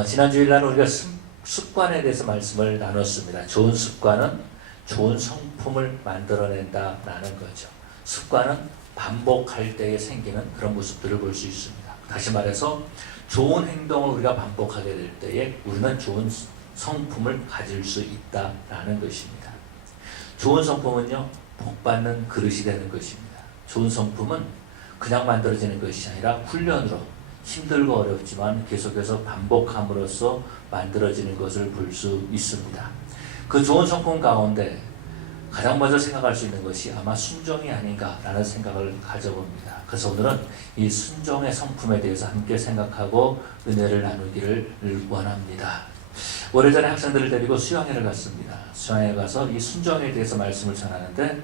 지난 주일날 우리가 습관에 대해서 말씀을 나눴습니다. 좋은 습관은 좋은 성품을 만들어낸다라는 거죠. 습관은 반복할 때에 생기는 그런 모습들을 볼 수 있습니다. 다시 말해서 좋은 행동을 우리가 반복하게 될 때에 우리는 좋은 성품을 가질 수 있다라는 것입니다. 좋은 성품은요, 복받는 그릇이 되는 것입니다. 좋은 성품은 그냥 만들어지는 것이 아니라 훈련으로 힘들고 어렵지만 계속해서 반복함으로써 만들어지는 것을 볼 수 있습니다. 그 좋은 성품 가운데 가장 먼저 생각할 수 있는 것이 아마 순종이 아닌가라는 생각을 가져봅니다. 그래서 오늘은 이 순종의 성품에 대해서 함께 생각하고 은혜를 나누기를 원합니다. 오래전에 학생들을 데리고 수양회를 갔습니다. 수양회에 가서 이 순종에 대해서 말씀을 전하는데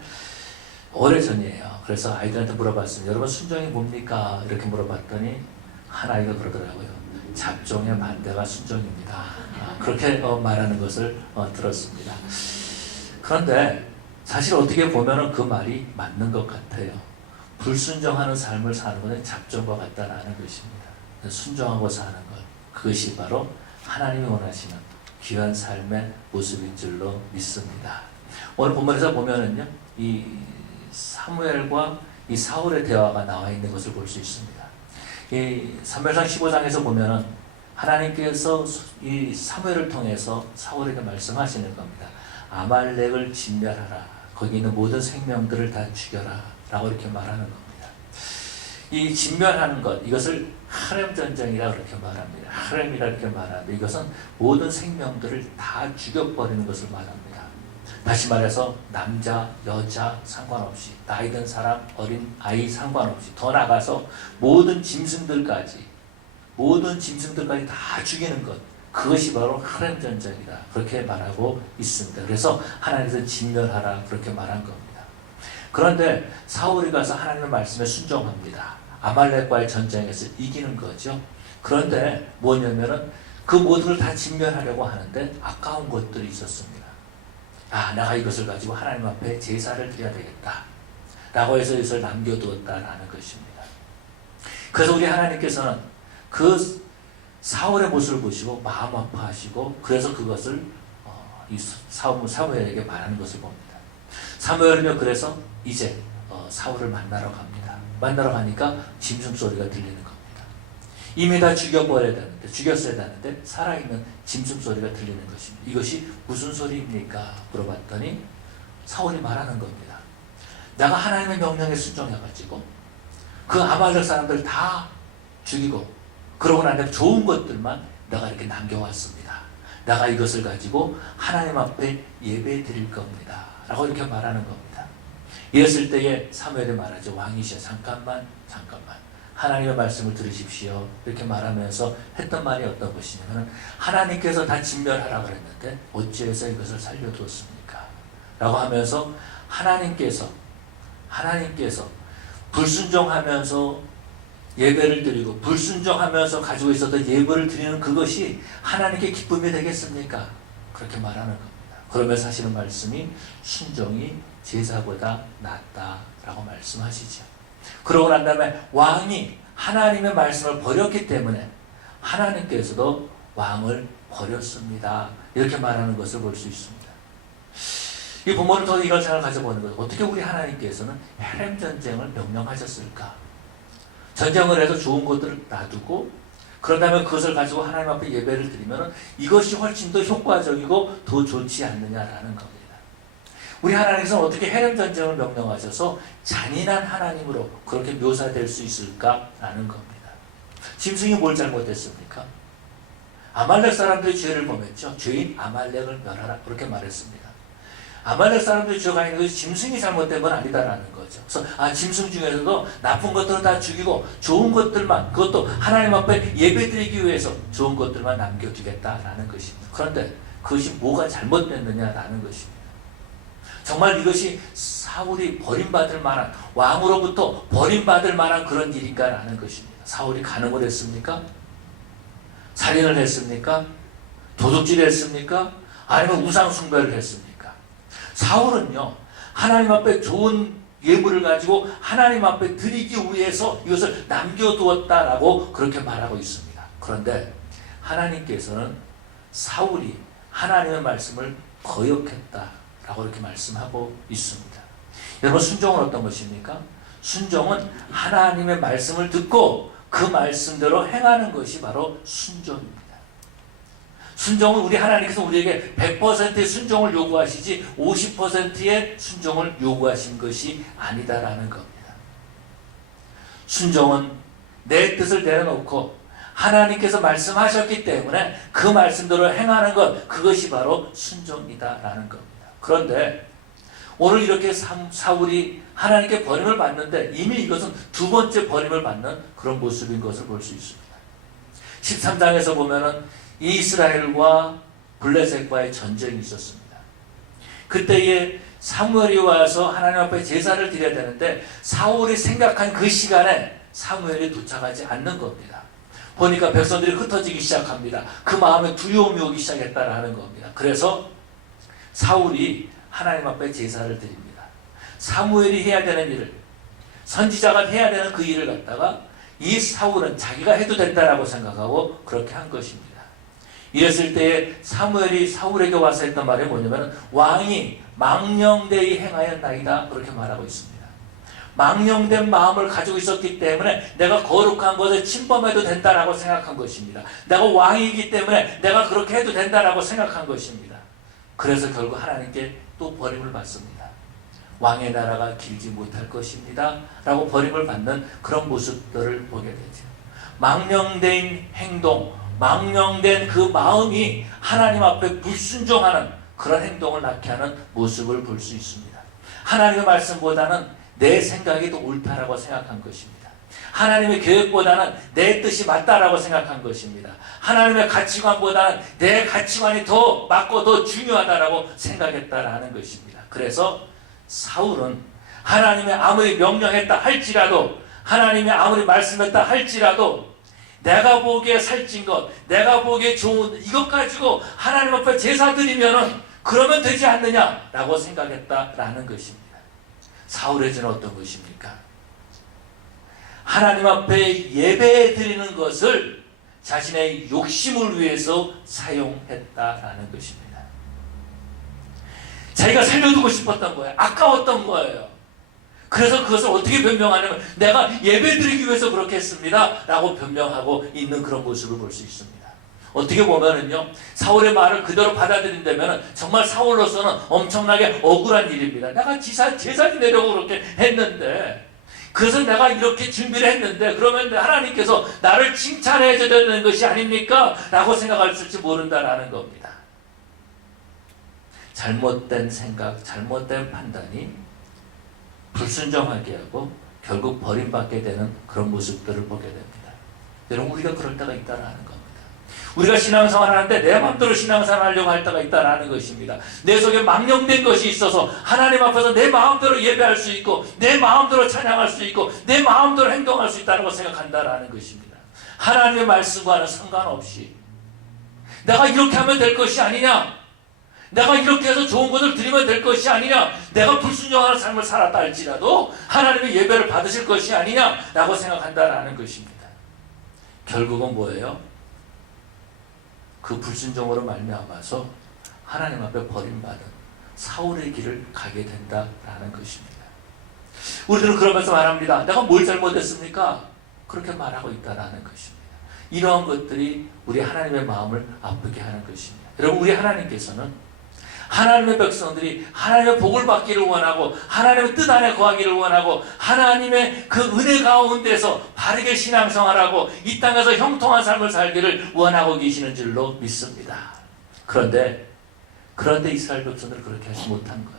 오래전이에요. 그래서 아이들한테 물어봤습니다. 여러분 순종이 뭡니까? 이렇게 물어봤더니 한 아이가 그러더라고요. 잡종의 반대가 순종입니다. 그렇게 말하는 것을 들었습니다. 그런데 사실 어떻게 보면 그 말이 맞는 것 같아요. 불순종하는 삶을 사는 것은 잡종과 같다라는 것입니다. 순종하고 사는 것, 그것이 바로 하나님이 원하시는 귀한 삶의 모습인 줄로 믿습니다. 오늘 본문에서 보면은요, 이 사무엘과 이 사울의 대화가 나와 있는 것을 볼 수 있습니다. 이 사무엘상 15장에서 보면은 하나님께서 이 사무엘을 통해서 사울에게 말씀하시는 겁니다. 아말렉을 진멸하라. 거기 있는 모든 생명들을 다 죽여라. 라고 이렇게 말하는 겁니다. 이 진멸하는 것, 이것을 하렘 전쟁이라 그렇게 말합니다. 하렘이라 이렇게 말하는데 이것은 모든 생명들을 다 죽여버리는 것을 말합니다. 다시 말해서 남자, 여자 상관없이 나이 든 사람, 어린 아이 상관없이 더 나가서 모든 짐승들까지 다 죽이는 것, 그것이 바로 하렘 전쟁이다. 그렇게 말하고 있습니다. 그래서 하나님께서 진멸하라 그렇게 말한 겁니다. 그런데 사울이 가서 하나님의 말씀에 순종합니다. 아말렉과의 전쟁에서 이기는 거죠. 그런데 뭐냐면은 그 모든 걸 다 진멸하려고 하는데 아까운 것들이 있었습니다. 내가 이것을 가지고 하나님 앞에 제사를 드려야 되겠다 라고 해서 이것을 남겨두었다라는 것입니다. 그래서 우리 하나님께서는 그 사울의 모습을 보시고 마음 아파하시고 그래서 그것을 이 사무엘에게 말하는 것을 봅니다. 사무엘은요, 그래서 이제 사울을 만나러 갑니다. 만나러 가니까 짐승 소리가 들리는 겁니다. 이미 다 죽였어야 되는데 살아있는 짐승 소리가 들리는 것입니다. 이것이 무슨 소리입니까? 물어봤더니 사울이 말하는 겁니다. 내가 하나님의 명령에 순종해가지고 그 아말렉 사람들 다 죽이고 그러고 난 다음에 좋은 것들만 내가 이렇게 남겨왔습니다. 내가 이것을 가지고 하나님 앞에 예배 드릴 겁니다. 라고 이렇게 말하는 겁니다. 이랬을 때에 사무엘이 말하죠. 왕이시여 잠깐만 하나님의 말씀을 들으십시오. 이렇게 말하면서 했던 말이 어떤 것이냐면 하나님께서 다 진멸하라고 그랬는데 어찌해서 이것을 살려두었습니까? 라고 하면서 하나님께서 불순종하면서 예배를 드리고 불순종하면서 가지고 있었던 예배를 드리는 그것이 하나님께 기쁨이 되겠습니까? 그렇게 말하는 겁니다. 그러면 사실은 말씀이 순종이 제사보다 낫다라고 말씀하시죠. 그러고 난 다음에 왕이 하나님의 말씀을 버렸기 때문에 하나님께서도 왕을 버렸습니다. 이렇게 말하는 것을 볼 수 있습니다. 이 부모는 더 이런 생각을 가져보는 거예요. 어떻게 우리 하나님께서는 헤렘 전쟁을 명령하셨을까? 전쟁을 해서 좋은 것들을 놔두고 그런 다음에 그것을 가지고 하나님 앞에 예배를 드리면 이것이 훨씬 더 효과적이고 더 좋지 않느냐라는 겁니다. 우리 하나님께서는 어떻게 헤렘 전쟁을 명령하셔서 잔인한 하나님으로 그렇게 묘사될 수 있을까라는 겁니다. 짐승이 뭘 잘못했습니까? 아말렉 사람들이 죄를 범했죠. 죄인 아말렉을 멸하라 그렇게 말했습니다. 아말렉 사람들이 죄가 있는 것이 짐승이 잘못된 건 아니다라는 거죠. 그래서 짐승 중에서도 나쁜 것들은 다 죽이고 좋은 것들만, 그것도 하나님 앞에 예배드리기 위해서 좋은 것들만 남겨두겠다라는 것입니다. 그런데 그것이 뭐가 잘못됐느냐라는 것입니다. 정말 이것이 사울이 버림받을 만한, 왕으로부터 버림받을 만한 그런 일인가라는 것입니다. 사울이 간음을 했습니까? 살인을 했습니까? 도둑질을 했습니까? 아니면 우상숭배를 했습니까? 사울은요, 하나님 앞에 좋은 예물을 가지고 하나님 앞에 드리기 위해서 이것을 남겨두었다라고 그렇게 말하고 있습니다. 그런데 하나님께서는 사울이 하나님의 말씀을 거역했다라고 이렇게 말씀하고 있습니다. 여러분, 순종은 어떤 것입니까? 순종은 하나님의 말씀을 듣고 그 말씀대로 행하는 것이 바로 순종입니다. 순종은 우리 하나님께서 우리에게 100%의 순종을 요구하시지 50%의 순종을 요구하신 것이 아니다라는 겁니다. 순종은 내 뜻을 내려놓고 하나님께서 말씀하셨기 때문에 그 말씀대로 행하는 것, 그것이 바로 순종이다라는 겁니다. 그런데 오늘 이렇게 사울이 하나님께 버림을 받는데 이미 이것은 두 번째 버림을 받는 그런 모습인 것을 볼 수 있습니다. 13장에서 보면은 이스라엘과 블레셋과의 전쟁이 있었습니다. 그때에 사무엘이 와서 하나님 앞에 제사를 드려야 되는데 사울이 생각한 그 시간에 사무엘이 도착하지 않는 겁니다. 보니까 백성들이 흩어지기 시작합니다. 그 마음에 두려움이 오기 시작했다라는 겁니다. 그래서 사울이 하나님 앞에 제사를 드립니다. 사무엘이 해야 되는 일을, 선지자가 해야 되는 그 일을 갖다가 이 사울은 자기가 해도 된다라고 생각하고 그렇게 한 것입니다. 이랬을 때에 사무엘이 사울에게 와서 했던 말이 뭐냐면 왕이 망령되이 행하였나이다 그렇게 말하고 있습니다. 망령된 마음을 가지고 있었기 때문에 내가 거룩한 것을 침범해도 된다라고 생각한 것입니다. 내가 왕이기 때문에 내가 그렇게 해도 된다라고 생각한 것입니다. 그래서 결국 하나님께 또 버림을 받습니다. 왕의 나라가 길지 못할 것입니다 라고 버림을 받는 그런 모습들을 보게 되죠. 망령된 행동, 망령된 그 마음이 하나님 앞에 불순종하는 그런 행동을 낳게 하는 모습을 볼 수 있습니다. 하나님의 말씀보다는 내 생각이 더 옳다라고 생각한 것입니다. 하나님의 계획보다는 내 뜻이 맞다라고 생각한 것입니다. 하나님의 가치관보다는 내 가치관이 더 맞고 더 중요하다라고 생각했다라는 것입니다. 그래서 사울은 하나님의 아무리 명령했다 할지라도, 하나님의 아무리 말씀했다 할지라도 내가 보기에 살찐 것, 내가 보기에 좋은 이것 가지고 하나님 앞에 제사 드리면은 그러면 되지 않느냐라고 생각했다라는 것입니다. 사울의 죄는 어떤 것입니까? 하나님 앞에 예배 드리는 것을 자신의 욕심을 위해서 사용했다라는 것입니다. 자기가 살려두고 싶었던 거예요. 아까웠던 거예요. 그래서 그것을 어떻게 변명하냐면 내가 예배 드리기 위해서 그렇게 했습니다 라고 변명하고 있는 그런 모습을 볼 수 있습니다. 어떻게 보면은요, 사울의 말을 그대로 받아들인다면 정말 사울로서는 엄청나게 억울한 일입니다. 내가 제사 지내려고 그렇게 했는데, 그래서 내가 이렇게 준비를 했는데 그러면 하나님께서 나를 칭찬해 줘야 되는 것이 아닙니까? 라고 생각할지 모른다라는 겁니다. 잘못된 생각, 잘못된 판단이 불순종하게 하고 결국 버림받게 되는 그런 모습들을 보게 됩니다. 여러분, 우리가 그럴 때가 있다라는 겁니다. 우리가 신앙생활 하는데 내 마음대로 신앙생활 하려고 할 때가 있다라는 것입니다. 내 속에 망령된 것이 있어서 하나님 앞에서 내 마음대로 예배할 수 있고 내 마음대로 찬양할 수 있고 내 마음대로 행동할 수 있다고 생각한다라는 것입니다. 하나님의 말씀과는 상관없이 내가 이렇게 하면 될 것이 아니냐, 내가 이렇게 해서 좋은 것을 드리면 될 것이 아니냐, 내가 불순종하는 삶을 살았다 할지라도 하나님의 예배를 받으실 것이 아니냐라고 생각한다라는 것입니다. 결국은 뭐예요? 그 불순종으로 말미암아서 하나님 앞에 버림받은 사울의 길을 가게 된다라는 것입니다. 우리들은 그러면서 말합니다. 내가 뭘 잘못했습니까? 그렇게 말하고 있다라는 것입니다. 이러한 것들이 우리 하나님의 마음을 아프게 하는 것입니다. 여러분, 우리 하나님께서는 하나님의 백성들이 하나님의 복을 받기를 원하고 하나님의 뜻 안에 거하기를 원하고 하나님의 그 은혜 가운데서 바르게 신앙생활하고 이 땅에서 형통한 삶을 살기를 원하고 계시는 줄로 믿습니다. 그런데 이스라엘 백성들은 그렇게 하지 못한 거예요.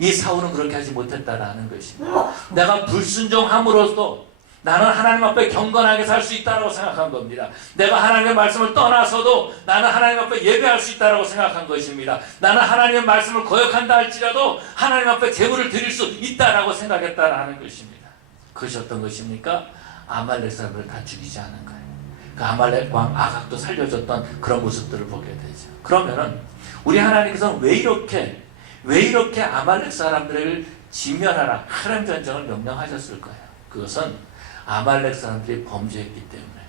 이 사울은 그렇게 하지 못했다라는 것입니다. 내가 불순종함으로써 나는 하나님 앞에 경건하게 살 수 있다고 생각한 겁니다. 내가 하나님의 말씀을 떠나서도 나는 하나님 앞에 예배할 수 있다고 생각한 것입니다. 나는 하나님의 말씀을 거역한다 할지라도 하나님 앞에 제물을 드릴 수 있다고 생각했다라는 것입니다. 그것이 어떤 것입니까? 아말렉 사람을 다 죽이지 않은 거예요. 그 아말렉 왕 아각도 살려줬던 그런 모습들을 보게 되죠. 그러면은 우리 하나님께서는 왜 이렇게 아말렉 사람들을 진멸하라, 하렘 전쟁을 명령하셨을까요? 그것은 아말렉 사람들이 범죄했기 때문에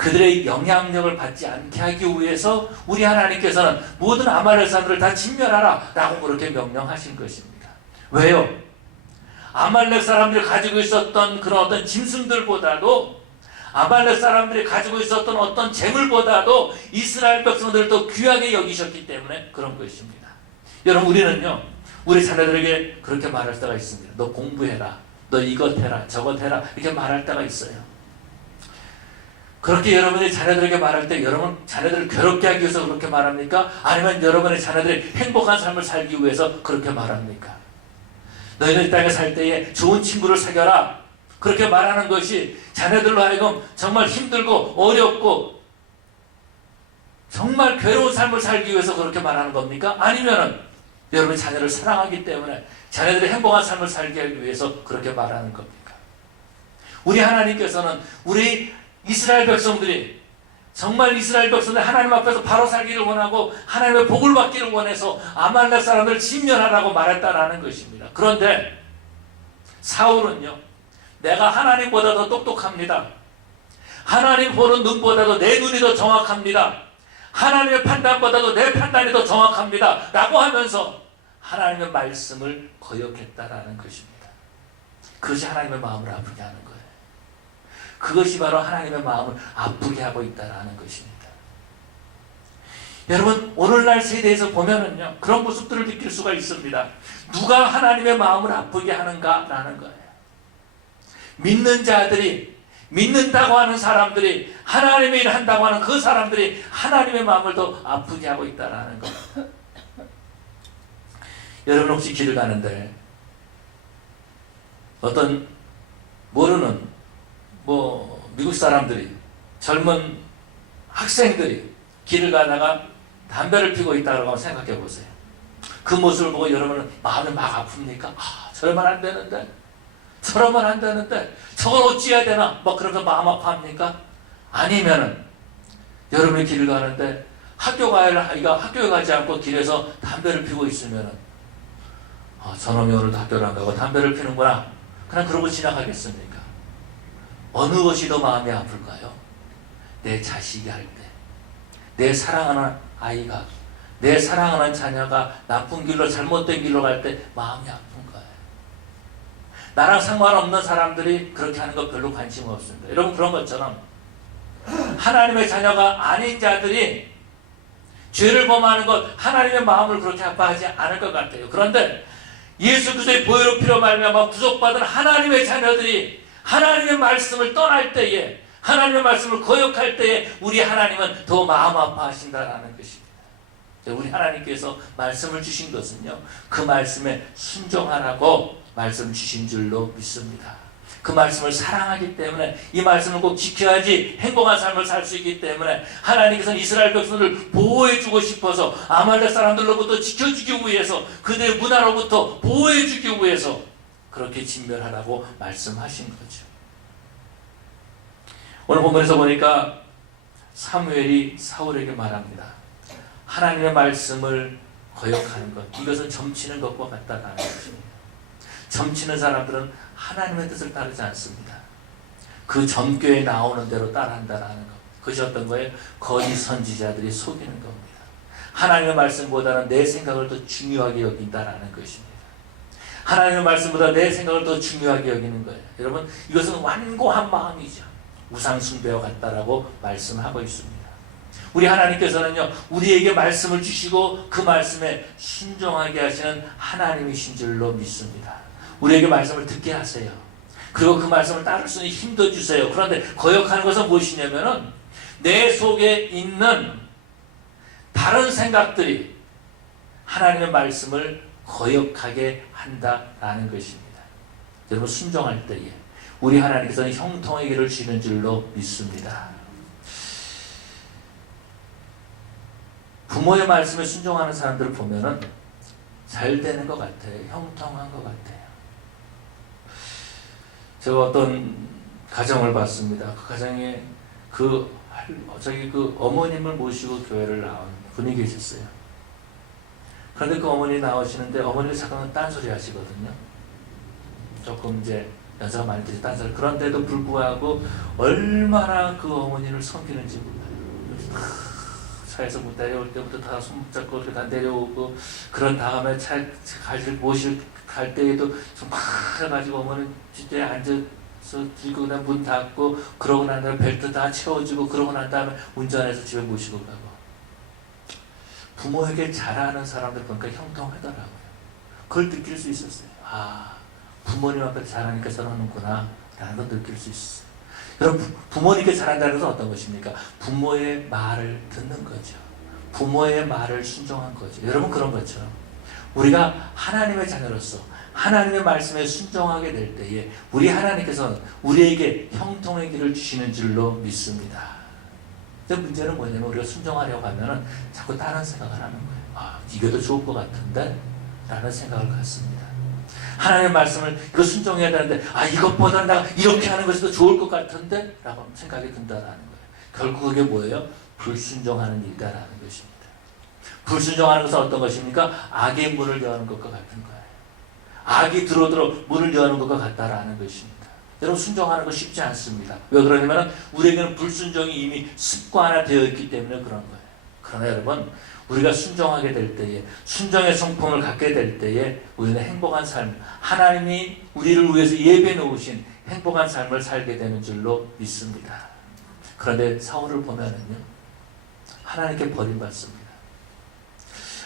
그들의 영향력을 받지 않게 하기 위해서 우리 하나님께서는 모든 아말렉 사람들을 다 진멸하라 라고 그렇게 명령하신 것입니다. 왜요? 아말렉 사람들이 가지고 있었던 그런 어떤 짐승들보다도, 아말렉 사람들이 가지고 있었던 어떤 재물보다도 이스라엘 백성들을 더 귀하게 여기셨기 때문에 그런 것입니다. 여러분, 우리는요, 우리 자녀들에게 그렇게 말할 때가 있습니다. 너 공부해라, 너 이것 해라, 저것 해라, 이렇게 말할 때가 있어요. 그렇게 여러분이 자녀들에게 말할 때 여러분 자녀들을 괴롭게 하기 위해서 그렇게 말합니까? 아니면 여러분의 자녀들이 행복한 삶을 살기 위해서 그렇게 말합니까? 너희는 이 땅에 살 때에 좋은 친구를 사귀어라, 그렇게 말하는 것이 자녀들로 하여금 정말 힘들고 어렵고 정말 괴로운 삶을 살기 위해서 그렇게 말하는 겁니까? 아니면은 여러분이 자녀를 사랑하기 때문에 자녀들의 행복한 삶을 살게 하기 위해서 그렇게 말하는 겁니까? 우리 하나님께서는 우리 이스라엘 백성들이 정말 이스라엘 백성들 하나님 앞에서 바로 살기를 원하고 하나님의 복을 받기를 원해서 아말렉 사람들을 진멸하라고 말했다라는 것입니다. 그런데 사울은요, 내가 하나님보다 더 똑똑합니다. 하나님 보는 눈보다도 내 눈이 더 정확합니다. 하나님의 판단보다도 내 판단이 더 정확합니다 라고 하면서 하나님의 말씀을 거역했다라는 것입니다. 그것이 하나님의 마음을 아프게 하는 거예요. 그것이 바로 하나님의 마음을 아프게 하고 있다는 것입니다. 여러분, 오늘날 세대에서 보면은요, 그런 모습들을 느낄 수가 있습니다. 누가 하나님의 마음을 아프게 하는가라는 거예요. 믿는 자들이, 믿는다고 하는 사람들이, 하나님의 일을 한다고 하는 그 사람들이 하나님의 마음을 더 아프게 하고 있다는 거예요. 여러분, 혹시 길을 가는데 어떤 모르는 미국 사람들이, 젊은 학생들이 길을 가다가 담배를 피고 있다고 생각해 보세요. 그 모습을 보고 여러분은 마음이 막 아픕니까? 저러면 안 되는데, 저러면 안 되는데, 저걸 어찌해야 되나? 그러면서 마음 아파합니까? 아니면은 여러분이 길을 가는데 학교 가야 할 아이가 학교에 가지 않고 길에서 담배를 피고 있으면은 저놈이 오늘도 학교를 안 가고 담배를 피는구나, 그냥 그러고 지나가겠습니까? 어느 것이 더 마음이 아플까요? 내 자식이 할 때, 내 사랑하는 아이가, 내 사랑하는 자녀가 나쁜 길로, 잘못된 길로 갈 때 마음이 아픈 거예요. 나랑 상관없는 사람들이 그렇게 하는 거 별로 관심 없습니다. 여러분, 그런 것처럼 하나님의 자녀가 아닌 자들이 죄를 범하는 것, 하나님의 마음을 그렇게 아파하지 않을 것 같아요. 그런데 예수 그리스도의 보혈의 피로 말미암아 구속받은 하나님의 자녀들이 하나님의 말씀을 떠날 때에, 하나님의 말씀을 거역할 때에 우리 하나님은 더 마음 아파하신다라는 것입니다. 우리 하나님께서 말씀을 주신 것은요, 그 말씀에 순종하라고 말씀 주신 줄로 믿습니다. 그 말씀을 사랑하기 때문에, 이 말씀을 꼭 지켜야지 행복한 삶을 살 수 있기 때문에 하나님께서는 이스라엘 백성들을 보호해주고 싶어서 아말렉 사람들로부터 지켜주기 위해서, 그들의 문화로부터 보호해주기 위해서 그렇게 진멸하라고 말씀하신 거죠. 오늘 본문에서 보니까 사무엘이 사울에게 말합니다. 하나님의 말씀을 거역하는 것, 이것은 점치는 것과 같다라는 것입니다. 점치는 사람들은 하나님의 뜻을 따르지 않습니다. 그 전교에 나오는 대로 따라한다라는 것. 그것이 어떤 거예요? 거짓 선지자들이 속이는 겁니다. 하나님의 말씀보다는 내 생각을 더 중요하게 여긴다라는 것입니다. 하나님의 말씀보다 내 생각을 더 중요하게 여기는 거예요. 여러분, 이것은 완고한 마음이죠. 우상 숭배와 같다라고 말씀하고 있습니다. 우리 하나님께서는요, 우리에게 말씀을 주시고 그 말씀에 순종하게 하시는 하나님이신 줄로 믿습니다. 우리에게 말씀을 듣게 하세요. 그리고 그 말씀을 따를 수 있는 힘도 주세요. 그런데 거역하는 것은 무엇이냐면은 내 속에 있는 다른 생각들이 하나님의 말씀을 거역하게 한다라는 것입니다. 여러분, 순종할 때에 우리 하나님께서는 형통의 길을 주시는 줄로 믿습니다. 부모의 말씀에 순종하는 사람들을 보면은 잘 되는 것 같아요. 형통한 것 같아요. 제가 어떤 가정을 봤습니다. 그 가정에 그 어머님을 모시고 교회를 나온 분이 계셨어요. 그런데 그 어머니 나오시는데 어머니가 잠깐 딴소리 하시거든요. 조금 이제 연세가 많이 드셨다는 사람. 그런데도 불구하고 얼마나 그 어머니를 섬기는지 몰라요. 차에서 못 내려올 때부터 다 손잡고 이렇게 다 내려오고, 그런 다음에 차에 모실 갈 때에도 좀 막 해가지고 어머니는 뒷자리에 앉아서 들고 그다음 문 닫고, 그러고 난 다음에 벨트 다 채워주고, 그러고 난 다음에 운전해서 집에 모시고 가고. 부모에게 잘하는 사람들 보니까 형통하더라고요. 그걸 느낄 수 있었어요. 아, 부모님 앞에 잘하니까 저러는구나 라는 걸 느낄 수 있어요. 여러분, 부모님께 잘한다는 것은 어떤 것입니까? 부모의 말을 듣는 거죠. 부모의 말을 순종한 거죠. 여러분, 그런 것처럼 우리가 하나님의 자녀로서 하나님의 말씀에 순종하게 될 때에 우리 하나님께서는 우리에게 형통의 길을 주시는 줄로 믿습니다. 근데 문제는 뭐냐면, 우리가 순종하려고 하면은 자꾸 다른 생각을 하는 거예요. 아, 이게 더 좋을 것 같은데? 라는 생각을 갖습니다. 하나님의 말씀을 이거 순종해야 되는데, 아, 이것보다 내가 이렇게 하는 것이 더 좋을 것 같은데? 라고 생각이 든다라는 거예요. 결국 그게 뭐예요? 불순종하는 일이다라는 것입니다. 불순종하는 것은 어떤 것입니까? 악의 문을 여는 것과 같은 거예요. 악이 들어 문을 여는 것과 같다라는 것입니다. 여러분, 순종하는 거 쉽지 않습니다. 왜 그러냐면 우리에게는 불순종이 이미 습관화되어 있기 때문에 그런 거예요. 그러나 여러분, 우리가 순종하게 될 때에, 순종의 성품을 갖게 될 때에 우리는 행복한 삶, 하나님이 우리를 위해서 예배해 놓으신 행복한 삶을 살게 되는 줄로 믿습니다. 그런데 사울을 보면은요, 하나님께 버림받습니다.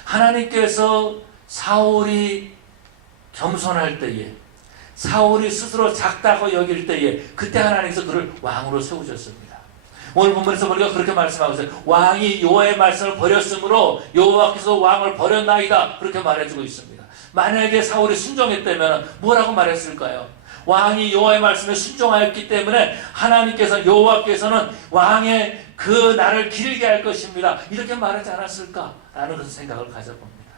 하나님께서 사울이 겸손할 때에, 사울이 스스로 작다고 여길 때에, 그때 하나님께서 그를 왕으로 세우셨습니다. 오늘 본문에서 보니까 그렇게 말씀하고 있어요. 왕이 여호와의 말씀을 버렸으므로 여호와께서 왕을 버렸나이다, 그렇게 말해주고 있습니다. 만약에 사울이 순종했다면 뭐라고 말했을까요? 왕이 여호와의 말씀에 순종하였기 때문에 하나님께서, 여호와께서는 왕의 그 날을 길게 할 것입니다, 이렇게 말하지 않았을까라는 그런 생각을 가져봅니다.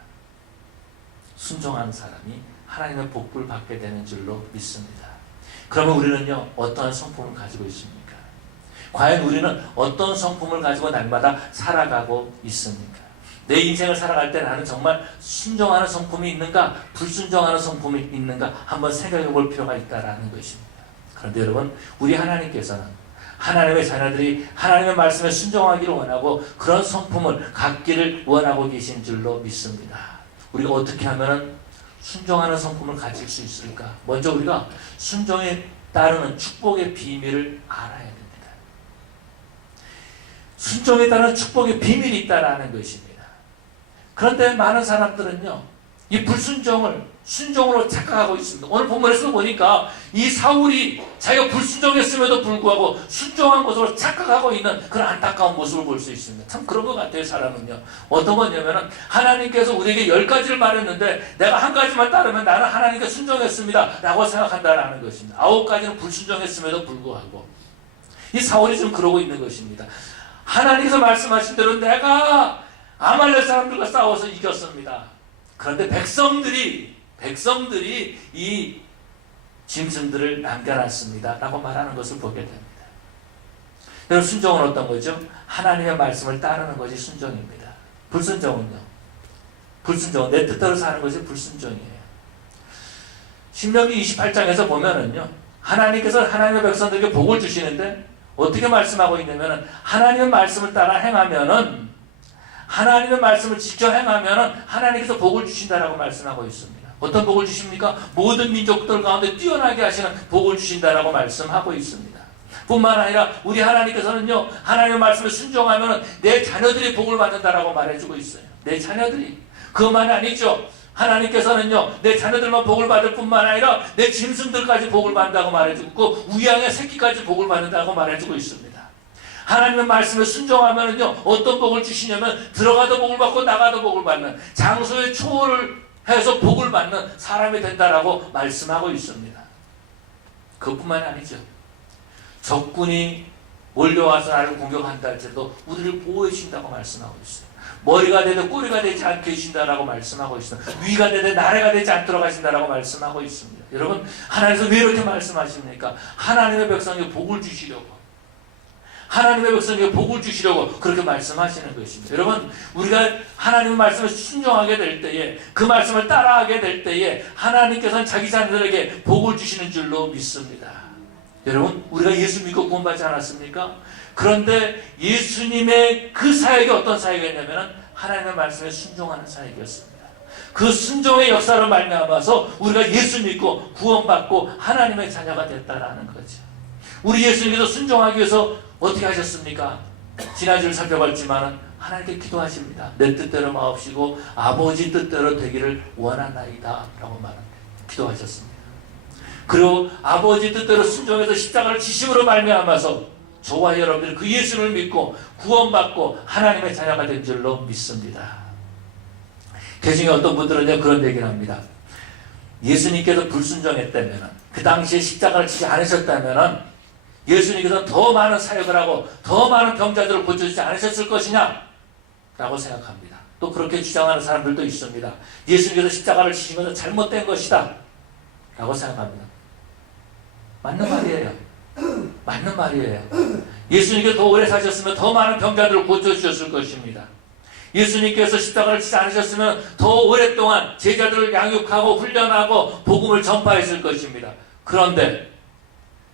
순종하는 사람이 하나님의 복을 받게 되는 줄로 믿습니다. 그러면 우리는요, 어떠한 성품을 가지고 있습니까? 과연 우리는 어떤 성품을 가지고 날마다 살아가고 있습니까? 내 인생을 살아갈 때 나는 정말 순종하는 성품이 있는가, 불순종하는 성품이 있는가 한번 생각해 볼 필요가 있다는 것입니다. 그런데 여러분, 우리 하나님께서는 하나님의 자녀들이 하나님의 말씀에 순종하기를 원하고 그런 성품을 갖기를 원하고 계신 줄로 믿습니다. 우리가 어떻게 하면 순종하는 성품을 가질 수 있을까? 먼저 우리가 순종에 따르는 축복의 비밀을 알아야 됩니다. 순종에 따른 축복의 비밀이 있다는 것입니다. 그런데 많은 사람들은요, 이 불순종을 순종으로 착각하고 있습니다. 오늘 본문에서 보니까 이 사울이 자기가 불순종했음에도 불구하고 순종한 것으로 착각하고 있는 그런 안타까운 모습을 볼 수 있습니다. 참 그런 것 같아요. 사람은요, 어떤 거냐면 하나님께서 우리에게 10가지를 말했는데 내가 한 가지만 따르면 나는 하나님께 순종했습니다 라고 생각한다는 것입니다. 9가지는 불순종했음에도 불구하고 이 사울이 지금 그러고 있는 것입니다. 하나님께서 말씀하신 대로 내가 아말렉 사람들과 싸워서 이겼습니다. 그런데 백성들이 이 짐승들을 남겨놨습니다 라고 말하는 것을 보게 됩니다. 여러분, 순종은 어떤 거죠? 하나님의 말씀을 따르는 것이 순종입니다. 불순종은요, 불순종은 내 뜻대로 사는 것이 불순종이에요. 신명기 28장에서 보면은요, 하나님께서 하나님의 백성들에게 복을 주시는데 어떻게 말씀하고 있냐면, 하나님의 말씀을 따라 행하면은, 하나님의 말씀을 지켜 행하면은 하나님께서 복을 주신다라고 말씀하고 있습니다. 어떤 복을 주십니까? 모든 민족들 가운데 뛰어나게 하시는 복을 주신다라고 말씀하고 있습니다. 뿐만 아니라 우리 하나님께서는요, 하나님의 말씀에 순종하면은 내 자녀들이 복을 받는다라고 말해주고 있어요. 내 자녀들이. 그것만이 아니죠. 하나님께서는요, 내 자녀들만 복을 받을 뿐만 아니라 내 짐승들까지 복을 받는다고 말해주고, 우양의 새끼까지 복을 받는다고 말해주고 있습니다. 하나님의 말씀에 순종하면은요, 어떤 복을 주시냐면 들어가도 복을 받고 나가도 복을 받는, 장소의 초월을 해서 복을 받는 사람이 된다라고 말씀하고 있습니다. 그것뿐만이 아니죠. 적군이 몰려와서 나를 공격한다 할지라도 우리를 보호해 주신다고 말씀하고 있어요. 머리가 되든 꼬리가 되지 않게 해주신다라고 말씀하고 있습니다. 위가 되든 나래가 되지 않도록 하신다라고 말씀하고 있습니다. 여러분, 하나님께서 왜 이렇게 말씀하십니까? 하나님의 백성에게 복을 주시려고, 하나님의 백성에게 복을 주시려고 그렇게 말씀하시는 것입니다. 여러분, 우리가 하나님의 말씀을 순종하게 될 때에, 그 말씀을 따라하게 될 때에 하나님께서는 자기 자녀들에게 복을 주시는 줄로 믿습니다. 여러분, 우리가 예수 믿고 구원받지 않았습니까? 그런데 예수님의 그 사역이 어떤 사역이었냐면 하나님의 말씀에 순종하는 사역이었습니다. 그 순종의 역사를 말미암아서 우리가 예수 믿고 구원받고 하나님의 자녀가 됐다라는 거죠. 우리 예수님께서 순종하기 위해서 어떻게 하셨습니까? 지난주를 살펴봤지만 하나님께 기도하십니다. 내 뜻대로 마옵시고 아버지 뜻대로 되기를 원하나이다 라고 기도하셨습니다. 그리고 아버지 뜻대로 순종해서 십자가를 지심으로 말미암아서 저와 여러분들이 그 예수를 믿고 구원받고 하나님의 자녀가 된 줄로 믿습니다. 그 중에 어떤 분들은 그런 얘기를 합니다. 예수님께서 불순종했다면, 그 당시에 십자가를 지지 않으셨다면 예수님께서 더 많은 사역을 하고 더 많은 병자들을 고쳐주지 않으셨을 것이냐 라고 생각합니다. 또 그렇게 주장하는 사람들도 있습니다. 예수님께서 십자가를 지신 것은 잘못된 것이다 라고 생각합니다. 맞는 말이에요. 맞는 말이에요. 예수님께서 더 오래 사셨으면 더 많은 병자들을 고쳐주셨을 것입니다. 예수님께서 십자가를 지지 않으셨으면 더 오랫동안 제자들을 양육하고 훈련하고 복음을 전파했을 것입니다. 그런데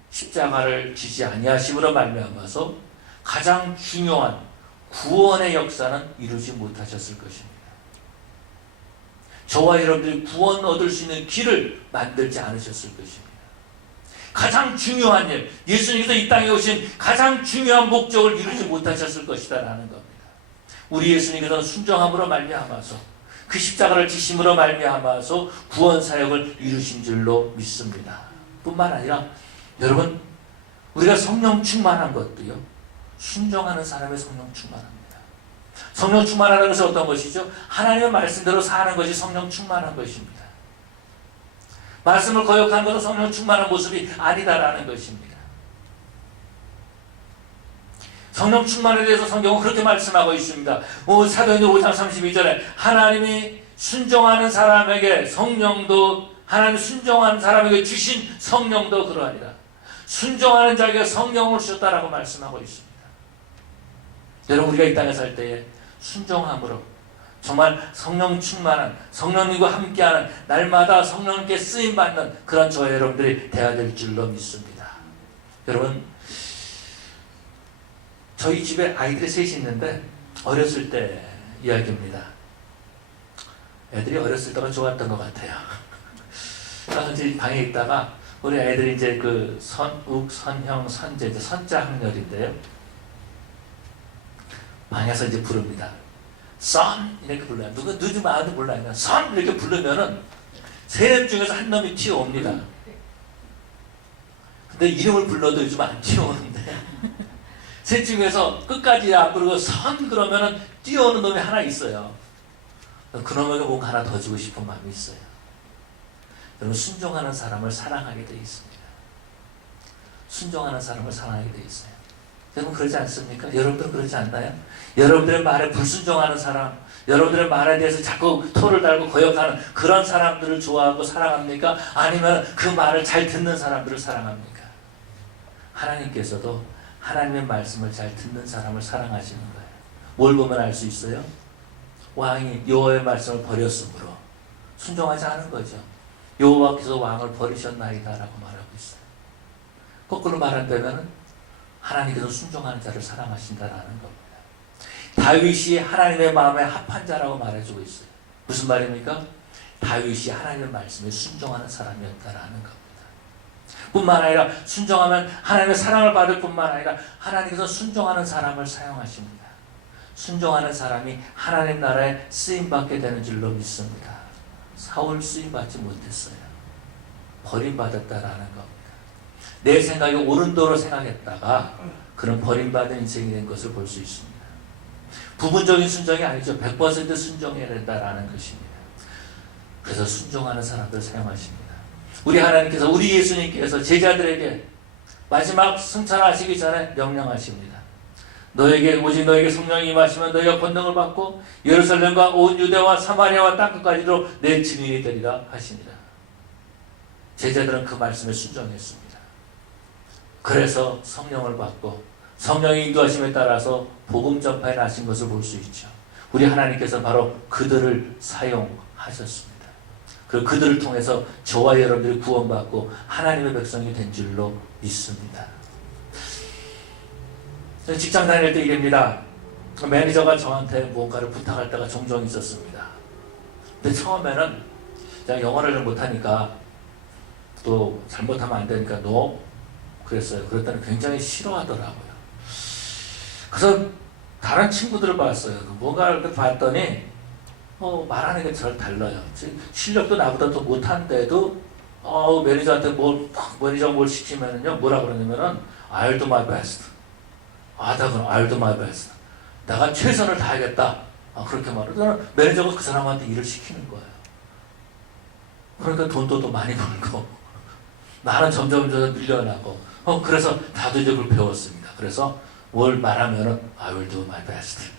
십자가를 지지 아니하심으로 말미암아서 가장 중요한 구원의 역사는 이루지 못하셨을 것입니다. 저와 여러분들이 구원 얻을 수 있는 길을 만들지 않으셨을 것입니다. 가장 중요한 일, 예수님께서 이 땅에 오신 가장 중요한 목적을 이루지 못하셨을 것이다 라는 겁니다. 우리 예수님께서는 순종함으로 말미암아서 그 십자가를 지심으로 말미암아서 구원 사역을 이루신 줄로 믿습니다. 뿐만 아니라 여러분, 우리가 성령 충만한 것도요, 순종하는 사람의 성령 충만합니다. 성령 충만하는 것은 어떤 것이죠? 하나님의 말씀대로 사는 것이 성령 충만한 것입니다. 말씀을 거역하는 것은 성령 충만한 모습이 아니다라는 것입니다. 성령 충만에 대해서 성경은 그렇게 말씀하고 있습니다. 사도행전 5장 32절에 하나님이 순종하는 사람에게 성령도, 하나님 순종하는 사람에게 주신 성령도 그러하니라. 순종하는 자에게 성령을 주셨다라고 말씀하고 있습니다. 여러분, 우리가 이 땅에 살 때에 순종함으로 정말 성령 충만한, 성령님과 함께하는, 날마다 성령님께 쓰임받는 그런 저와 여러분들이 되어야 될 줄로 믿습니다. 여러분, 저희 집에 아이들이 셋이 있는데 어렸을 때 이야기입니다. 애들이 어렸을 때가 좋았던 것 같아요. 그래서 이제 방에 있다가 우리 아이들이 이제 그 선욱, 선형, 선재, 이제 선자 학렬인데요. 방에서 이제 부릅니다. 선 이렇게 불러요. 누가 늦으면 아도 몰라요. 선 이렇게 부르면은 세 놈 중에서 한 놈이 튀어옵니다. 근데 이름을 불러도 요즘 안 튀어오는데 셋 중에서 끝까지 안 부르고 선 그러면은 뛰어오는 놈이 하나 있어요. 그놈에게 뭔가 하나 더 주고 싶은 마음이 있어요. 여러분, 순종하는 사람을 사랑하게 되어 있습니다. 순종하는 사람을 사랑하게 되어 있어요. 여러분, 그러지 않습니까? 여러분들은 그러지 않나요? 여러분들의 말에 불순종하는 사람, 여러분들의 말에 대해서 자꾸 토를 달고 거역하는 그런 사람들을 좋아하고 사랑합니까? 아니면 그 말을 잘 듣는 사람들을 사랑합니까? 하나님께서도 하나님의 말씀을 잘 듣는 사람을 사랑하시는 거예요. 뭘 보면 알 수 있어요? 왕이 여호와의 말씀을 버렸으므로 순종하지 않은 거죠. 여호와께서 왕을 버리셨나이다 라고 말하고 있어요. 거꾸로 말한다면 하나님께서 순종하는 자를 사랑하신다라는 겁니다. 다윗이 하나님의 마음에 합한 자라고 말해주고 있어요. 무슨 말입니까? 다윗이 하나님의 말씀에 순종하는 사람이었다라는 겁니다. 뿐만 아니라 순종하면 하나님의 사랑을 받을 뿐만 아니라 하나님께서 순종하는 사람을 사용하십니다. 순종하는 사람이 하나님 나라에 쓰임받게 되는 줄로 믿습니다. 사울 쓰임받지 못했어요. 버림받았다라는 겁니다. 내 생각이 옳은 도로 생각했다가 그런 버림받은 인생이 된 것을 볼 수 있습니다. 부분적인 순종이 아니죠. 100% 순종해야 된다라는 것입니다. 그래서 순종하는 사람들을 사용하십니다. 우리 하나님께서, 우리 예수님께서 제자들에게 마지막 승천하시기 전에 명령하십니다. 오직 너에게 성령이 임하시면 너희가 권능을 받고 예루살렘과 온 유대와 사마리아와 땅끝까지도 내 증인이 되리라 하시니라. 제자들은 그 말씀에 순종했습니다. 그래서 성령을 받고 성령의 인도하심에 따라서 복음 전파에 나신 것을 볼 수 있죠. 우리 하나님께서 바로 그들을 사용하셨습니다. 그리고 그들을 통해서 저와 여러분들이 구원받고 하나님의 백성이 된 줄로 믿습니다. 직장 다닐 때 일입니다. 매니저가 저한테 무언가를 부탁할 때가 종종 있었습니다. 근데 처음에는 제가 영어를 잘 못하니까 또 잘못하면 안 되니까 너 그랬어요. 그랬더니 굉장히 싫어하더라고요. 그래서 다른 친구들을 봤어요. 뭔가를 봤더니 말하는 게 절 달라요. 실력도 나보다 더 못한데도 매니저가 뭘 시키면요 뭐라 그러냐면은 I'll do my best. 그럼 I'll do my best. 내가 최선을 다하겠다. 그렇게 말해요. 매니저가 그 사람한테 일을 시키는 거예요. 그러니까 돈도 더 많이 벌고 나는 점점 밀려나고 그래서 나도 이제 그걸 배웠습니다. 그래서 뭘 말하면은 I will do my best.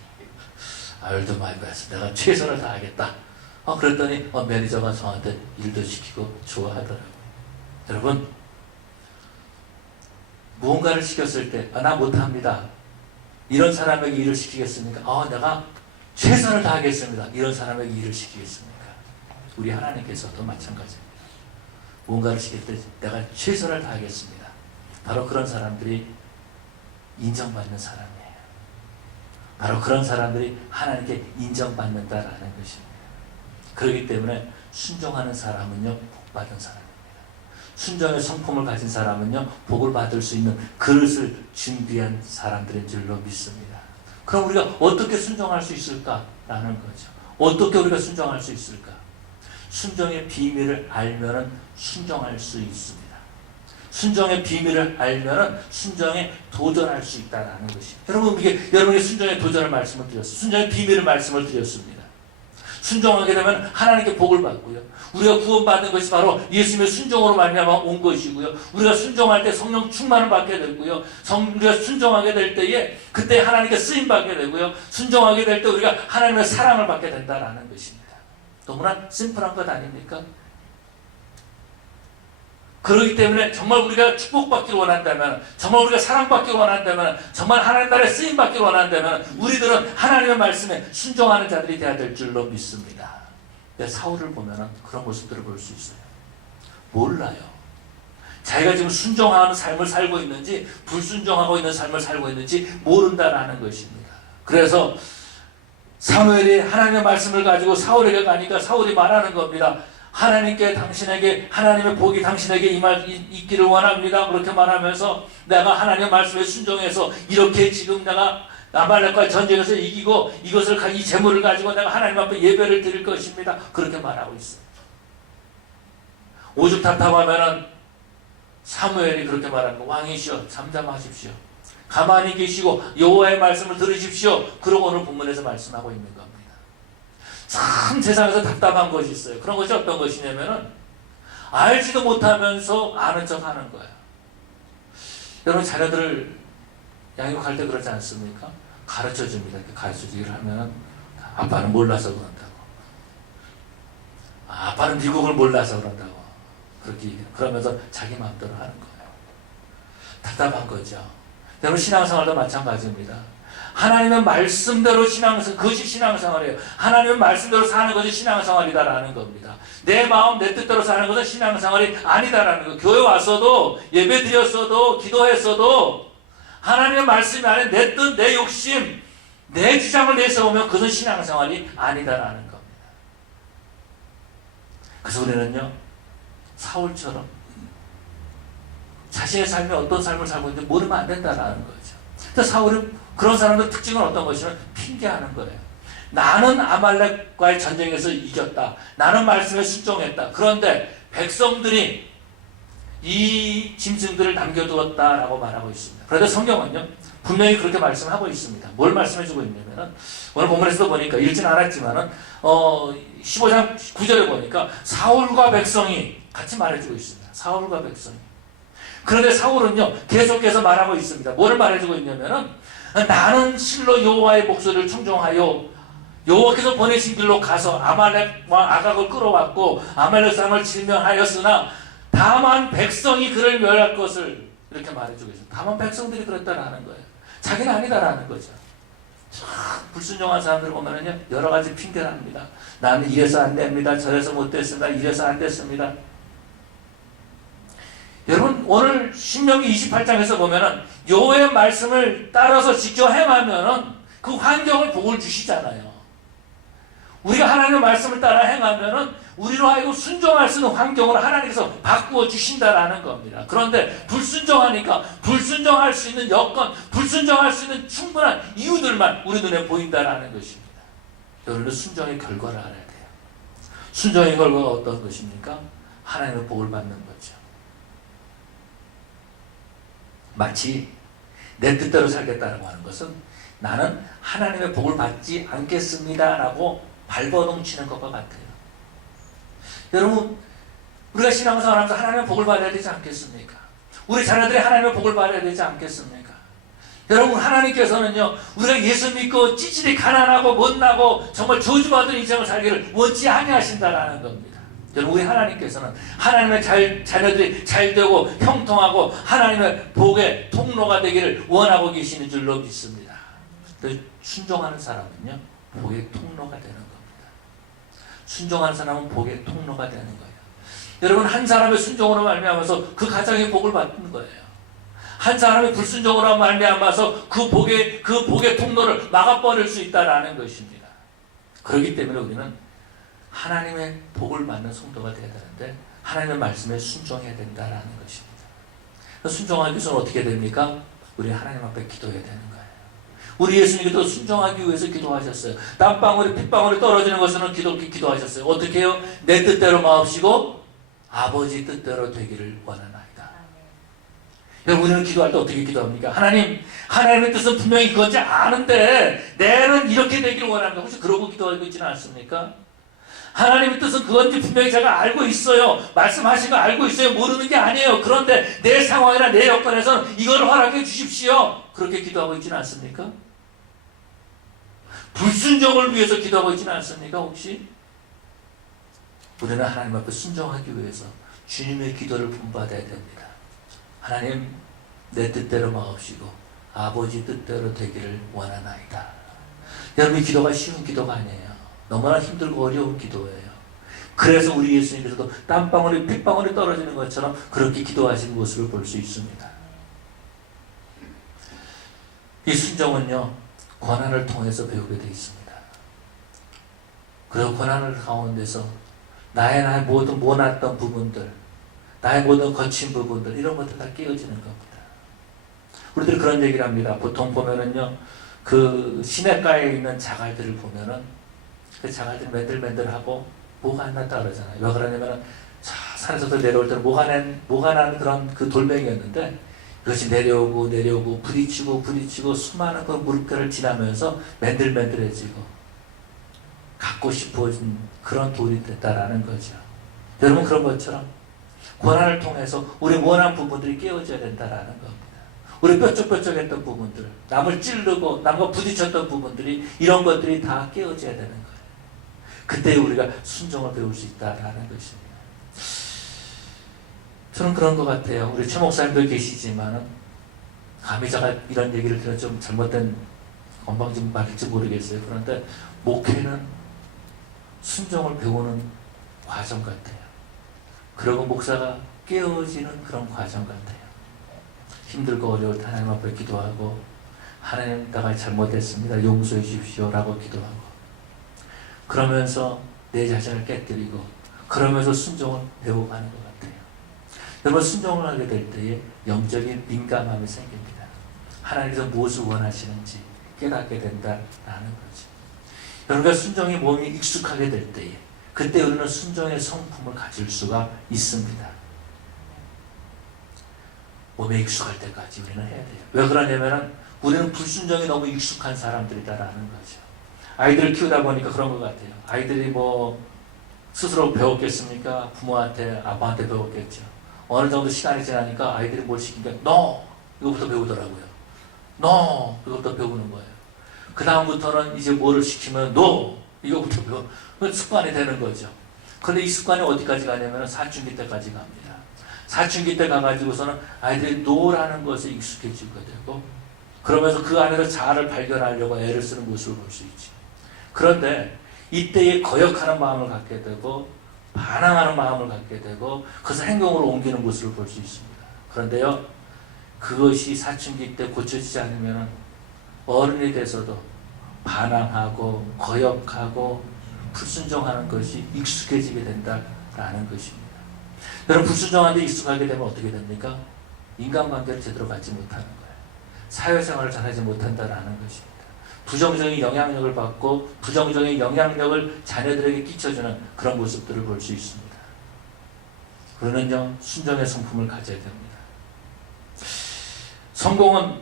I will do my best. 내가 최선을 다하겠다. 그랬더니 매니저가 저한테 일도 시키고 좋아하더라고요. 여러분, 무언가를 시켰을 때 나 못합니다. 이런 사람에게 일을 시키겠습니까? 내가 최선을 다하겠습니다. 이런 사람에게 일을 시키겠습니까? 우리 하나님께서도 마찬가지입니다. 무언가를 시킬 때 내가 최선을 다하겠습니다. 바로 그런 사람들이 인정받는 사람이에요. 바로 그런 사람들이 하나님께 인정받는다라는 것입니다. 그렇기 때문에 순종하는 사람은요 복받은 사람입니다. 순종의 성품을 가진 사람은요 복을 받을 수 있는 그릇을 준비한 사람들인 줄로 믿습니다. 그럼 우리가 어떻게 순종할 수 있을까라는 거죠. 어떻게 우리가 순종할 수 있을까? 순종의 비밀을 알면은 순종할 수 있습니다. 순종의 비밀을 알면은 순종에 도전할 수 있다라는 것입니다. 여러분에게 순종의 도전을 말씀을 드렸습니다. 순종의 비밀을 말씀을 드렸습니다. 순종하게 되면 하나님께 복을 받고요. 우리가 구원받는 것이 바로 예수님의 순종으로 말미암아 온 것이고요. 우리가 순종할 때 성령 충만을 받게 되고요. 우리가 순종하게 될 때에 그때 하나님께 쓰임 받게 되고요. 순종하게 될 때 우리가 하나님의 사랑을 받게 된다라는 것입니다. 너무나 심플한 것 아닙니까? 그렇기 때문에 정말 우리가 축복받기를 원한다면, 정말 우리가 사랑받기를 원한다면, 정말 하나님 나라에 쓰임받기를 원한다면 우리들은 하나님의 말씀에 순종하는 자들이 되어야 될 줄로 믿습니다. 근데 사울을 보면 그런 모습들을 볼 수 있어요. 몰라요. 자기가 지금 순종하는 삶을 살고 있는지 불순종하고 있는 삶을 살고 있는지 모른다라는 것입니다. 그래서 사무엘이 하나님의 말씀을 가지고 사울에게 가니까 사울이 말하는 겁니다. 당신에게 하나님의 복이 당신에게 있기를 원합니다. 그렇게 말하면서 내가 하나님의 말씀에 순종해서 이렇게 지금 내가 아말렉과의 전쟁에서 이기고 이 재물을 가지고 내가 하나님 앞에 예배를 드릴 것입니다. 그렇게 말하고 있어요. 오죽 답답하면은 사무엘이 그렇게 말하는 거, 왕이시여 잠잠하십시오. 가만히 계시고 여호와의 말씀을 들으십시오. 그러고 오늘 본문에서 말씀하고 있는 겁니다. 참 세상에서 답답한 것이 있어요. 그런 것이 어떤 것이냐면은 알지도 못하면서 아는 척 하는 거예요. 여러분 자녀들을 양육할 때 그러지 않습니까? 가르쳐 줍니다. 가르쳐주기를 하면은 아빠는 몰라서 그런다고. 아빠는 미국을 몰라서 그런다고. 그러면서 자기 마음대로 하는 거예요. 답답한 거죠. 여러분 신앙생활도 마찬가지입니다. 하나님의 말씀대로 그것이 신앙생활이에요. 하나님의 말씀대로 사는 것이 신앙생활이다라는 겁니다. 내 마음 내 뜻대로 사는 것은 신앙생활이 아니다라는 거. 교회 왔어도 예배 드렸어도 기도했어도 하나님의 말씀 안에 내 뜻, 내 욕심, 내 주장을 내세우면 그것은 신앙생활이 아니다라는 겁니다. 그래서 우리는요 사울처럼 자신의 삶에 어떤 삶을 살고 있는지 모르면 안 된다라는 거죠. 그래서 사울은 그런 사람들 특징은 어떤 것이냐면 핑계하는 거예요. 나는 아말렉과의 전쟁에서 이겼다. 나는 말씀에 순종했다. 그런데 백성들이 이 짐승들을 남겨두었다라고 말하고 있습니다. 그런데 성경은요 분명히 그렇게 말씀하고 있습니다. 뭘 말씀해주고 있냐면은 오늘 본문에서도 보니까 읽지는 않았지만은 15장 9절에 보니까 사울과 백성이 같이 말해주고 있습니다. 사울과 백성이. 그런데 사울은요 계속해서 말하고 있습니다. 뭐를 말해주고 있냐면은 나는 실로 여호와의 목소리를 청종하여 여호와께서 보내신 길로 가서 아말렉 왕 아각을 끌어왔고 아말렉 사람을 진멸하였으나 다만 백성이 그를 멸할 것을 이렇게 말해주고 있습니다. 다만 백성들이 그랬다라는 거예요. 자기는 아니다라는 거죠. 참 불순종한 사람들 보면은요, 여러 가지 핑계를 합니다. 나는 이래서 안 됩니다. 저래서 못 됐습니다. 이래서 안 됐습니다. 여러분, 오늘 신명기 28장에서 보면은 여호와의 말씀을 따라서 직접 행하면은 그 환경을 복을 주시잖아요. 우리가 하나님의 말씀을 따라 행하면은 우리로 하여금 순종할 수 있는 환경을 하나님께서 바꾸어 주신다라는 겁니다. 그런데 불순종하니까 불순종할 수 있는 여건, 불순종할 수 있는 충분한 이유들만 우리 눈에 보인다라는 것입니다. 여러분은 순종의 결과를 알아야 돼요. 순종의 결과가 어떤 것입니까? 하나님의 복을 받는 거죠. 마치 내 뜻대로 살겠다라고 하는 것은 나는 하나님의 복을 받지 않겠습니다라고 발버둥 치는 것과 같아요. 여러분, 우리가 신앙생활하면서 하나님의 복을 받아야 되지 않겠습니까? 우리 자녀들이 하나님의 복을 받아야 되지 않겠습니까? 여러분, 하나님께서는요, 우리가 예수 믿고 찌질이 가난하고 못나고 정말 저주받은 인생을 살기를 원치 아니하신다라는 겁니다. 여러분, 우리 하나님께서는 하나님의 자녀들이 잘되고 형통하고 하나님의 복의 통로가 되기를 원하고 계시는 줄로 믿습니다. 순종하는 사람은요, 복의 통로가 되는 겁니다. 순종하는 사람은 복의 통로가 되는 거예요. 여러분, 한 사람의 순종으로 말미암아서 그 가정의 복을 받는 거예요. 한 사람의 불순종으로 말미암아서 그 복의 통로를 막아버릴 수 있다라는 것입니다. 그렇기 때문에 우리는 하나님의 복을 받는 성도가 되어야 되는데 하나님의 말씀에 순종해야 된다라는 것입니다. 순종하기 위해서는 어떻게 됩니까? 우리 하나님 앞에 기도해야 되는 거예요. 우리 예수님께서 순종하기 위해서 기도하셨어요. 땀방울이 핏방울이 떨어지는 것은 기도하셨어요. 어떻게 해요? 내 뜻대로 마옵시고 아버지 뜻대로 되기를 원하나이다. 여러분, 우리는 기도할 때 어떻게 기도합니까? 하나님의 뜻은 분명히 그건지 아는데 내는 이렇게 되기를 원합니다. 혹시 그러고 기도하고 있지는 않습니까? 하나님의 뜻은 그건지 분명히 제가 알고 있어요. 말씀하신 거 알고 있어요. 모르는 게 아니에요. 그런데 내 상황이나 내 여건에서는 이걸 허락해 주십시오. 그렇게 기도하고 있지는 않습니까? 불순종을 위해서 기도하고 있지는 않습니까? 혹시? 우리는 하나님 앞에 순종하기 위해서 주님의 기도를 본받아야 됩니다. 하나님, 내 뜻대로 마옵시고 아버지 뜻대로 되기를 원하나이다. 여러분, 이 기도가 쉬운 기도가 아니에요. 너무나 힘들고 어려운 기도예요. 그래서 우리 예수님께서도 땀방울이 핏방울이 떨어지는 것처럼 그렇게 기도하신 모습을 볼 수 있습니다. 이 순종은요, 고난을 통해서 배우게 되어 있습니다. 그리고 고난을 가운데서 나의 모든 모났던 부분들, 나의 모든 거친 부분들, 이런 것들 다 깨어지는 겁니다. 우리들이 그런 얘기를 합니다. 보통 보면은요, 그 시냇가에 있는 자갈들을 보면은 그 자갈들이 맨들맨들하고 모가 안 났다 그러잖아요. 왜 그러냐면은 산에서부터 내려올 때는 모가 나는 그런 그 돌멩이였는데 그것이 내려오고 부딪히고 수많은 그 물결을 지나면서 맨들맨들해지고 갖고 싶어진 그런 돌이 됐다라는 거죠. 여러분, 그런 것처럼 고난을 통해서 우리 원한 부분들이 깨어져야 된다라는 겁니다. 우리 뾰족뾰족했던 부분들, 남을 찌르고 남과 부딪혔던 부분들이, 이런 것들이 다 깨어져야 되는 거예요. 그때 우리가 순종을 배울 수 있다라는 것입니다. 저는 그런 것 같아요. 우리 최 목사님도 계시지만은 감히 제가 이런 얘기를 들으면 좀 잘못된 건방진 말일지 모르겠어요. 그런데 목회는 순종을 배우는 과정 같아요. 그리고 목사가 깨어지는 그런 과정 같아요. 힘들고 어려울 때 하나님 앞에 기도하고, 하나님, 내가 잘못했습니다, 용서해 주십시오 라고 기도하고, 그러면서 내 자신을 깨뜨리고, 그러면서 순종을 배워가는 것 같아요. 여러분, 순종을 하게 될 때에 영적인 민감함이 생깁니다. 하나님께서 무엇을 원하시는지 깨닫게 된다라는 거죠. 여러분과 순종의 몸이 익숙하게 될 때에, 그때 우리는 순종의 성품을 가질 수가 있습니다. 몸에 익숙할 때까지 우리는 해야 돼요. 왜 그러냐면 우리는 불순종이 너무 익숙한 사람들이다라는 거죠. 아이들을 키우다 보니까 그런 것 같아요. 아이들이 뭐 스스로 배웠겠습니까? 부모한테, 아빠한테 배웠겠죠. 어느 정도 시간이 지나니까 아이들이 뭘 시키니까 너! 이거부터 배우더라고요. 너! 이거부터 배우는 거예요. 그 다음부터는 이제 뭐를 시키면 너! 이거부터 배우는, 그 습관이 되는 거죠. 그런데 이 습관이 어디까지 가냐면 사춘기 때까지 갑니다. 사춘기 때 가가지고서는 아이들이 노라는 것에 익숙해지게 되고, 그러면서 그 안에서 자아를 발견하려고 애를 쓰는 모습을 볼 수 있지. 그런데 이때에 거역하는 마음을 갖게 되고 반항하는 마음을 갖게 되고 그것을 행동으로 옮기는 모습을 볼 수 있습니다. 그런데요, 그것이 사춘기 때 고쳐지지 않으면 어른이 돼서도 반항하고 거역하고 불순종하는 것이 익숙해지게 된다라는 것입니다. 여러분, 불순종하는데 익숙하게 되면 어떻게 됩니까? 인간관계를 제대로 갖지 못하는 거예요. 사회생활을 잘하지 못한다라는 것입니다. 부정적인 영향력을 받고 부정적인 영향력을 자녀들에게 끼쳐주는 그런 모습들을 볼 수 있습니다. 그러는요, 순종의 성품을 가져야 됩니다. 성공은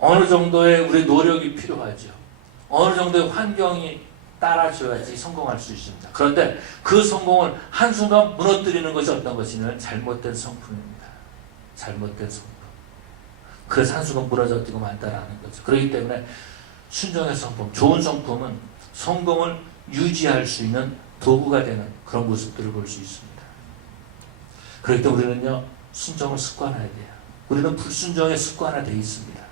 어느 정도의 우리 노력이 필요하죠. 어느 정도의 환경이 따라줘야지 성공할 수 있습니다. 그런데 그 성공을 한순간 무너뜨리는 것이 어떤 것이냐면 잘못된 성품입니다. 잘못된 성품. 그래서 한순간 무너져지고 만다라는 거죠. 그렇기 때문에 순종의 성품, 좋은 성품은 성공을 유지할 수 있는 도구가 되는 그런 모습들을 볼 수 있습니다. 그렇기 때문에 우리는요, 순종을 습관화해야 돼요. 우리는 불순종에 습관화되어 있습니다.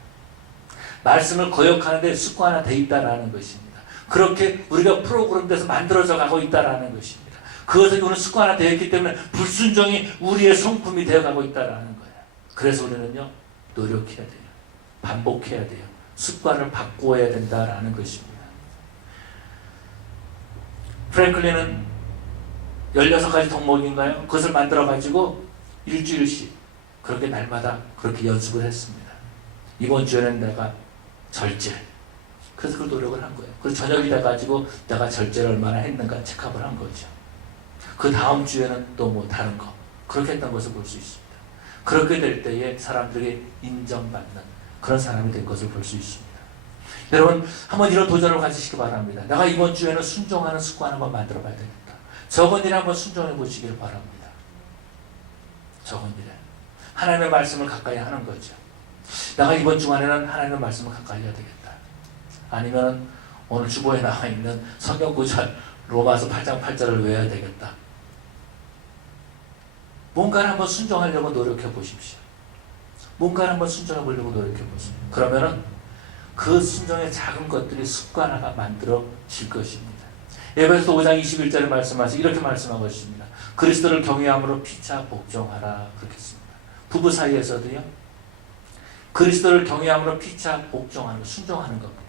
말씀을 거역하는데 습관화되어 있다는 것입니다. 그렇게 우리가 프로그램돼서 만들어져 가고 있다는 것입니다. 그것을 우리는 습관화되어 있기 때문에 불순종이 우리의 성품이 되어가고 있다는 거예요. 그래서 우리는요, 노력해야 돼요. 반복해야 돼요. 습관을 바꾸어야 된다는 것입니다. 프랭클린은 16가지 덕목인가요? 그것을 만들어가지고 일주일씩 그렇게 날마다 그렇게 연습을 했습니다. 이번 주에는 내가 절제. 그래서 그 노력을 한 거예요. 그래서 저녁이 돼가지고 내가 절제를 얼마나 했는가 체크업을 한 거죠. 그 다음 주에는 또 뭐 다른 거. 그렇게 했던 것을 볼 수 있습니다. 그렇게 될 때에 사람들이 인정받는 그런 사람이 될 것을 볼 수 있습니다. 여러분, 한번 이런 도전을 가지시기 바랍니다. 내가 이번 주에는 순종하는 습관 한번 만들어 봐야 되겠다. 적은 일에 한번 순종해 보시길 바랍니다. 적은 일에. 하나님의 말씀을 가까이 하는 거죠. 내가 이번 주간에는 하나님의 말씀을 가까이 해야 되겠다. 아니면 오늘 주보에 나와 있는 성경 구절 로마서 8장 8절을 외워야 되겠다. 뭔가를 한번 순종하려고 노력해 보십시오. 뭔가를 한번 순종해 보려고 노력해 보십시오. 그러면은 그 순종의 작은 것들이 습관화가 만들어질 것입니다. 에베소 5장 21절에 말씀하시 이렇게 말씀하고 있습니다. 그리스도를 경외함으로 피차 복종하라 그렇게 했습니다. 부부 사이에서도요, 그리스도를 경외함으로 피차 복종하는, 순종하는 겁니다.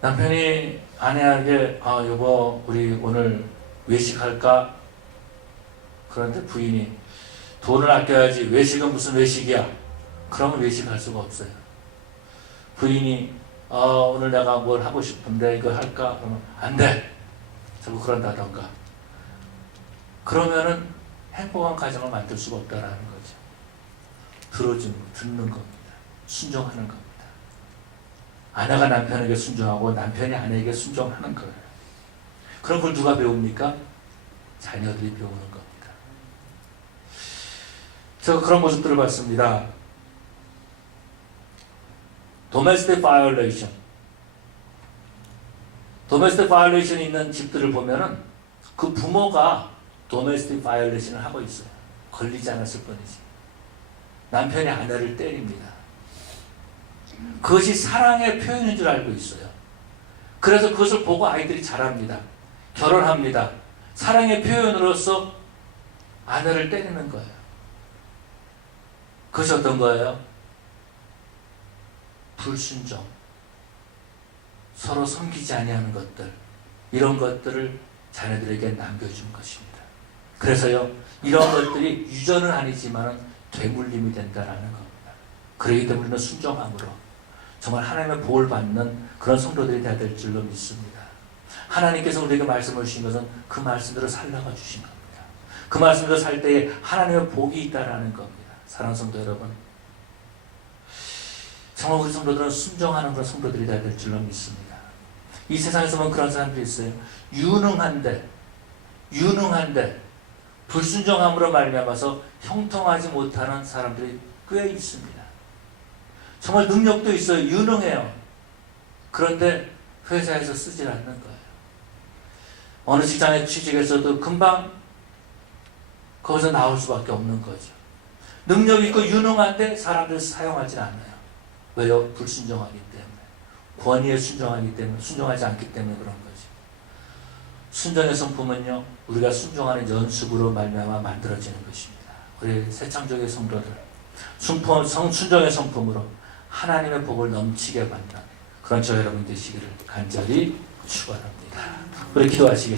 남편이 아내에게 여보 우리 오늘 외식할까? 그런데 부인이 돈을 아껴야지 외식은 무슨 외식이야? 그러면 외식할 수가 없어요. 부인이 오늘 내가 뭘 하고 싶은데 이거 할까? 그러면 안 돼. 자꾸 그런다던가. 그러면은 행복한 가정을 만들 수가 없다라는 거죠. 들어주는 거, 듣는 겁니다. 순종하는 겁니다. 아내가 남편에게 순종하고 남편이 아내에게 순종하는 거예요. 그럼 그걸 누가 배웁니까? 자녀들이 배우는 겁니다. 제가 그런 모습들을 봤습니다. 도메스틱 바이올레이션. 도메스틱 바이올레이션이 있는 집들을 보면은 그 부모가 도메스틱 바이올레이션을 하고 있어요. 걸리지 않았을 뿐이지. 남편이 아내를 때립니다. 그것이 사랑의 표현인 줄 알고 있어요. 그래서 그것을 보고 아이들이 자랍니다. 결혼합니다. 사랑의 표현으로서 아내를 때리는 거예요. 그것이 어떤 거예요? 불순종. 서로 섬기지 아니하는 것들. 이런 것들을 자녀들에게 남겨준 것입니다. 그래서요, 이런 것들이 유전은 아니지만 되물림이 된다라는 겁니다. 그러기 때문에 우리는 순종함으로 정말 하나님의 복을 받는 그런 성도들이 되어야 될 줄로 믿습니다. 하나님께서 우리에게 말씀을 주신 것은 그 말씀대로 살라가 주신 겁니다. 그 말씀대로 살 때에 하나님의 복이 있다라는 겁니다. 사랑하는 성도 여러분, 정말 우리 성도들은 순종하는 그런 성도들이 되어야 될 줄로 믿습니다. 이 세상에서 보면 그런 사람들이 있어요. 유능한데 불순종함으로 말미암아서 형통하지 못하는 사람들이 꽤 있습니다. 정말 능력도 있어요. 유능해요. 그런데 회사에서 쓰질 않는 거예요. 어느 직장에 취직해서도 금방 거기서 나올 수밖에 없는 거죠. 능력 있고 유능한데 사람들 사용하지 않아요. 왜요? 불순종하기 때문에. 권위에 순종하기 때문에, 순종하지 않기 때문에 그런 거죠. 순종의 성품은요, 우리가 순종하는 연습으로 말미암아 만들어지는 것입니다. 우리 새창조의 성도들, 순종의 성품으로 하나님의 복을 넘치게 받는 그런 저 여러분 되시기를 간절히 축원합니다. 우리 기도하시겠습니다.